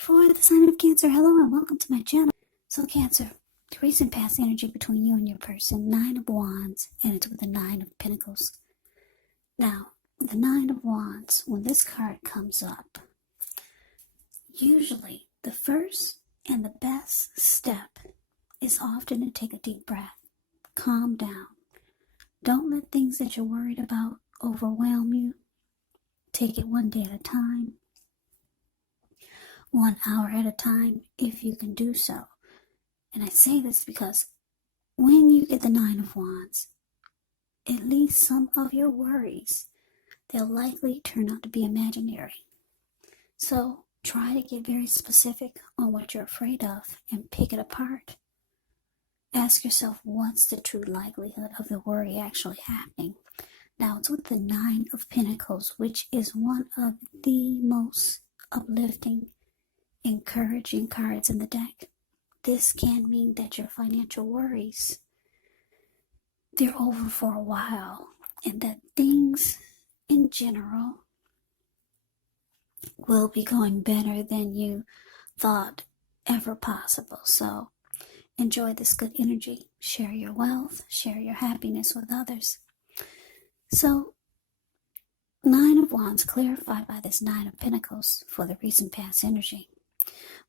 For the sign of Cancer, hello and welcome to my channel. So Cancer, the recent past energy between you and your person, Nine of Wands, and it's with the Nine of Pentacles. Now, the Nine of Wands, when this card comes up, usually the first and the best step is often to take a deep breath, calm down. Don't let things that you're worried about overwhelm you. Take it one day at a time. 1 hour at a time, if you can do so. And I say this because when you get the Nine of Wands, at least some of your worries, they'll likely turn out to be imaginary. So try to get very specific on what you're afraid of and pick it apart. Ask yourself, what's the true likelihood of the worry actually happening? Now, it's with the Nine of Pentacles, which is one of the most uplifting, encouraging cards in the deck. This can mean that your financial worries, they're over for a while, and that things in general will be going better than you thought ever possible. So enjoy this good energy. Share your wealth, share your happiness with others. So Nine of Wands clarified by this Nine of Pentacles for the recent past energy.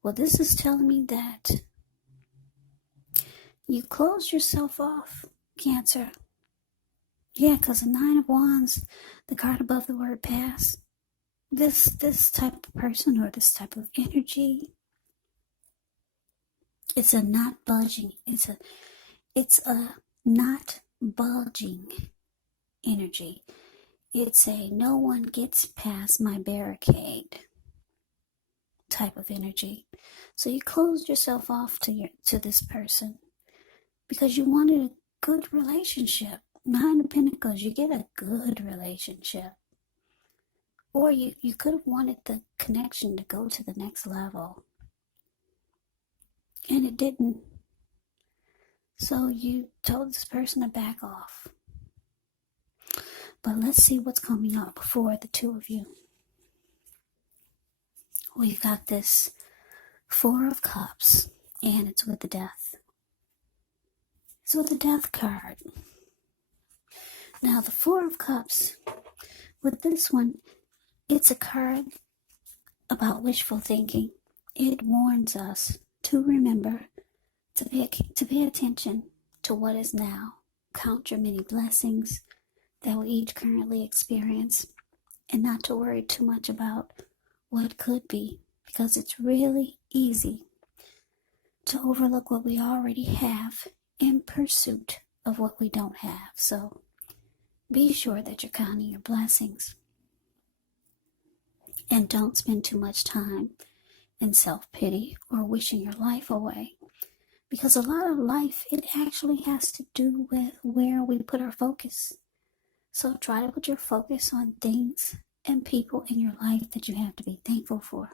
Well, this is telling me that you close yourself off, Cancer. Yeah, because the Nine of Wands, the card above the word past, this type of person or this type of energy, it's a not budging. It's a not budging energy. It's a no one gets past my barricade type of energy. So you closed yourself off to this person because you wanted a good relationship. Nine of Pentacles, you get a good relationship. Or you could have wanted the connection to go to the next level. And it didn't. So you told this person to back off. But let's see what's coming up for the two of you. We've got this Four of Cups, and it's with the Death. It's with the Death card. Now, the Four of Cups, with this one, it's a card about wishful thinking. It warns us to remember to pay attention to what is now. Count your many blessings that we each currently experience, and not to worry too much about what could be, because it's really easy to overlook what we already have in pursuit of what we don't have. So be sure that you're counting your blessings and don't spend too much time in self-pity or wishing your life away, because a lot of life, it actually has to do with where we put our focus. So try to put your focus on things and people in your life that you have to be thankful for.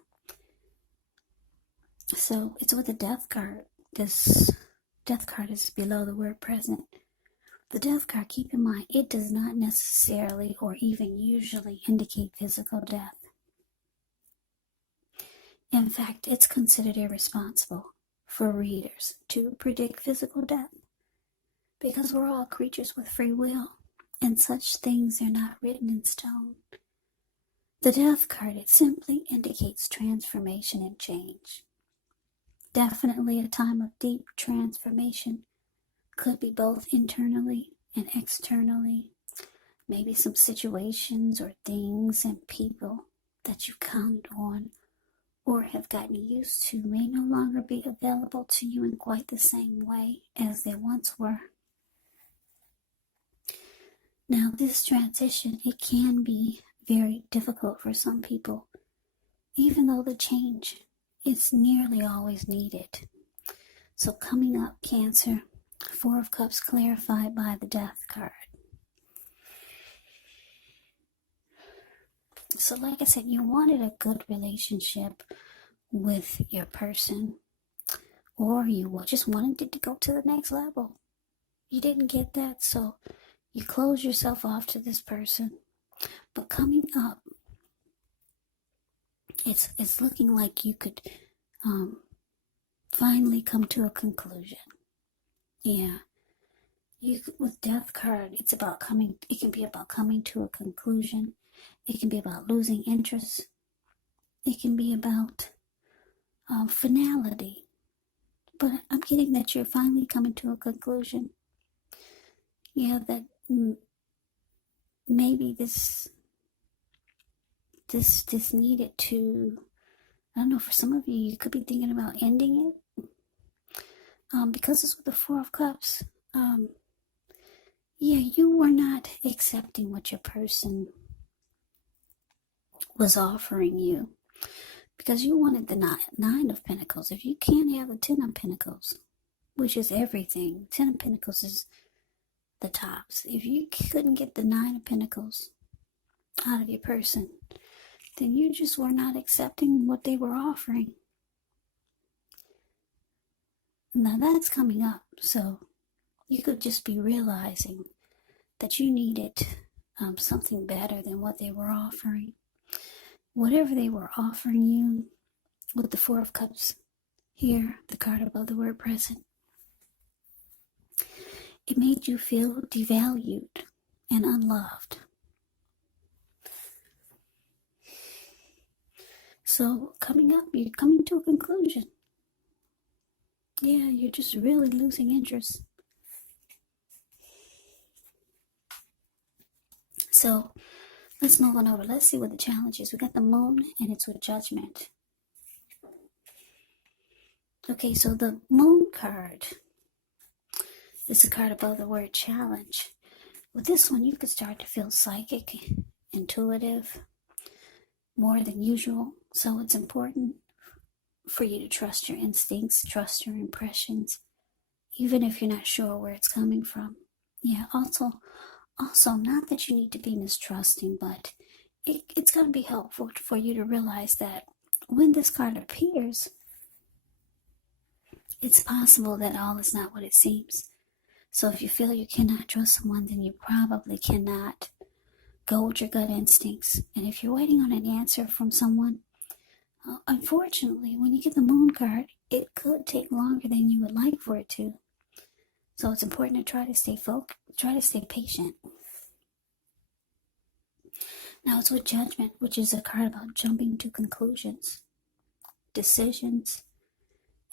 So it's with the Death card. This Death card is below the word present. The Death card, keep in mind, it does not necessarily or even usually indicate physical death. In fact, it's considered irresponsible for readers to predict physical death, because we're all creatures with free will, and such things are not written in stone. The Death card, it simply indicates transformation and change. Definitely a time of deep transformation. Could be both internally and externally. Maybe some situations or things and people that you counted on or have gotten used to may no longer be available to you in quite the same way as they once were. Now, this transition, it can be very difficult for some people, even though the change is nearly always needed. So coming up, Cancer, Four of Cups clarified by the Death card. So like I said, you wanted a good relationship with your person, or you just wanted it to go to the next level. You didn't get that, so you close yourself off to this person. But coming up, it's looking like you could finally come to a conclusion. Yeah. With death card, it can be about coming to a conclusion. It can be about losing interest. It can be about finality. But I'm getting that you're finally coming to a conclusion. Yeah, that maybe this needed to, I don't know, for some of you, you could be thinking about ending it. Because it's with the Four of Cups. Yeah, you were not accepting what your person was offering you. Because you wanted the Nine of Pentacles. If you can't have the Ten of Pentacles, which is everything, Ten of Pentacles is the tops. If you couldn't get the Nine of Pentacles out of your person, then you just were not accepting what they were offering. Now that's coming up, so you could just be realizing that you needed something better than what they were offering. Whatever they were offering you with the Four of Cups here, the card above the word present, it made you feel devalued and unloved. So coming up, you're coming to a conclusion. Yeah, you're just really losing interest. So let's move on over. Let's see what the challenge is. We got the Moon, and it's with Judgment. Okay, so the Moon card is the card above the word challenge. With this one, you could start to feel psychic, intuitive, more than usual. So it's important for you to trust your instincts, trust your impressions, even if you're not sure where it's coming from. Yeah, also, not that you need to be mistrusting, but it's going to be helpful for you to realize that when this card appears, it's possible that all is not what it seems. So if you feel you cannot trust someone, then you probably cannot go with your gut instincts. And if you're waiting on an answer from someone, unfortunately, when you get the Moon card, it could take longer than you would like for it to. So it's important to try to stay focused, try to stay patient. Now it's with Judgment, which is a card about jumping to conclusions, decisions,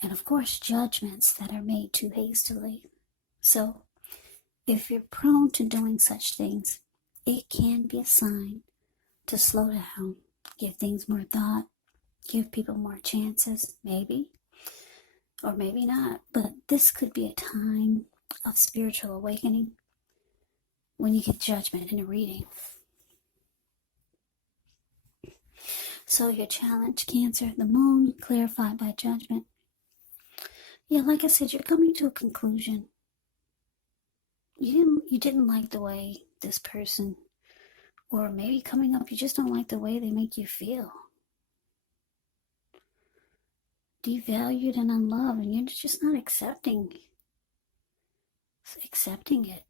and of course judgments that are made too hastily. So if you're prone to doing such things, it can be a sign to slow down, give things more thought, give people more chances, maybe, or maybe not. But this could be a time of spiritual awakening when you get Judgment in a reading. So your challenge, Cancer, the Moon clarified by Judgment. Yeah, like I said, you're coming to a conclusion. You didn't like the way this person, or maybe coming up, you just don't like the way they make you feel. Devalued and unloved, and you're just not accepting it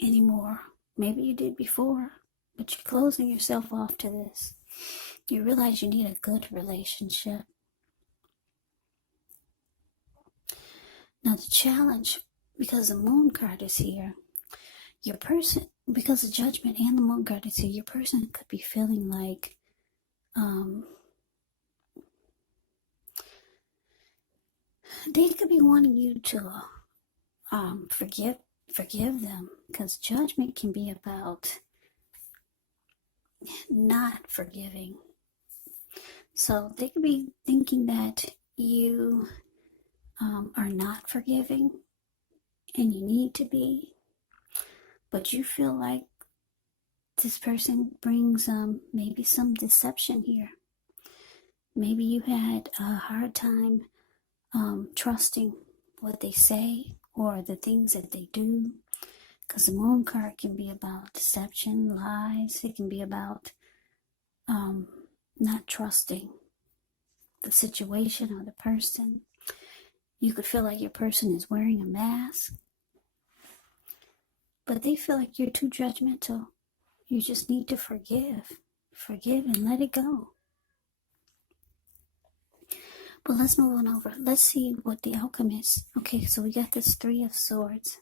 anymore. Maybe you did before, but you're closing yourself off to this. You realize you need a good relationship. Now the challenge, because the Moon card is here, your person, because the Judgment and the Moon card is here, your person could be feeling like they could be wanting you to forgive them, because Judgment can be about not forgiving. So they could be thinking that you are not forgiving, and you need to be, but you feel like this person brings maybe some deception here. Maybe you had a hard time trusting what they say or the things that they do, because the Moon card can be about deception, lies. It can be about not trusting the situation or the person. You could feel like your person is wearing a mask, but they feel like you're too judgmental. You just need to forgive and let it go. But let's move on over. Let's see what the outcome is. Okay, so we got this Three of Swords.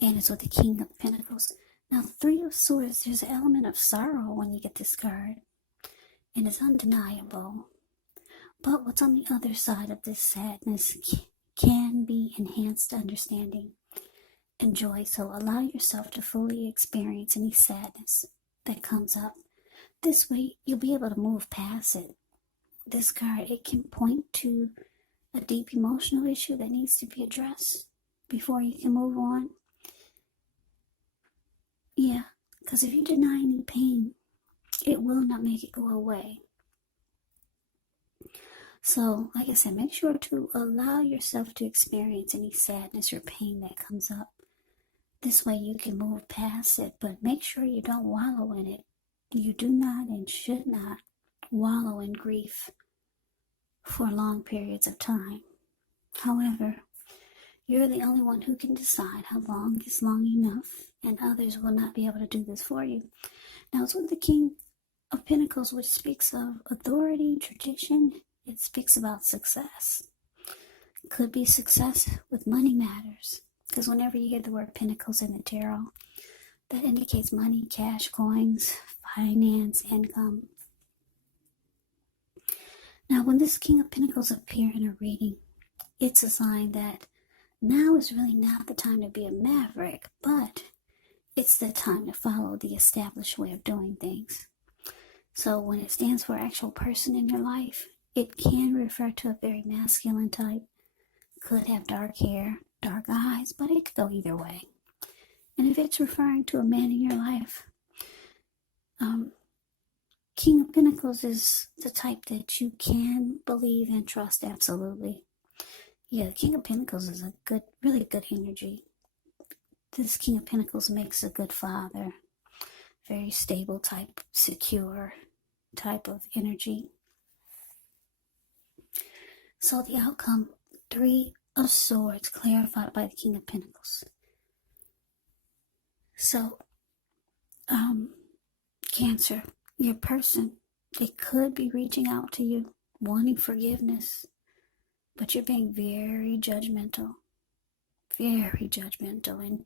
And it's with the King of Pentacles. Now, Three of Swords, there's an element of sorrow when you get this card. And it's undeniable. But what's on the other side of this sadness can be enhanced understanding and joy. So allow yourself to fully experience any sadness that comes up. This way, you'll be able to move past it. This card, it can point to a deep emotional issue that needs to be addressed before you can move on. Yeah, because if you deny any pain, it will not make it go away. So, like I said, make sure to allow yourself to experience any sadness or pain that comes up. This way you can move past it, but make sure you don't wallow in it. You do not and should not wallow in grief for long periods of time. However, you're the only one who can decide how long is long enough, and others will not be able to do this for you. Now, it's with the King of Pentacles, which speaks of authority, tradition. It speaks about success. It could be success with money matters, because whenever you hear the word Pentacles in the tarot, that indicates money, cash, coins, finance, income. Now, when this King of Pentacles appear in a reading, it's a sign that now is really not the time to be a maverick, but it's the time to follow the established way of doing things. So when it stands for actual person in your life, it can refer to a very masculine type. Could have dark hair, dark eyes, but it could go either way. And if it's referring to a man in your life, King of Pentacles is the type that you can believe and trust absolutely. Yeah, the King of Pentacles is a good, really good energy. This King of Pentacles makes a good father. Very stable type, secure type of energy. So the outcome, Three of Swords, clarified by the King of Pentacles. So, Cancer, your person, they could be reaching out to you, wanting forgiveness, but you're being very judgmental, and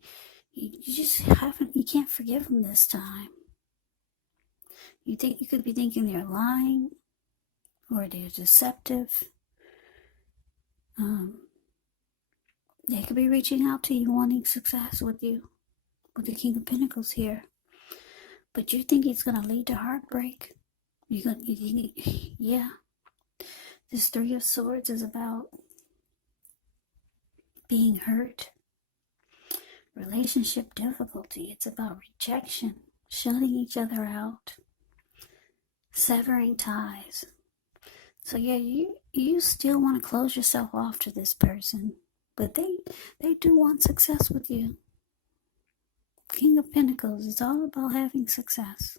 you can't forgive them this time. You could be thinking they're lying, or they're deceptive. They could be reaching out to you, wanting success with you, with the King of Pentacles here. But you think it's going to lead to heartbreak? Yeah. This Three of Swords is about being hurt, relationship difficulty. It's about rejection, shutting each other out, severing ties. So yeah, you still want to close yourself off to this person, but they do want success with you. King of Pentacles is all about having success.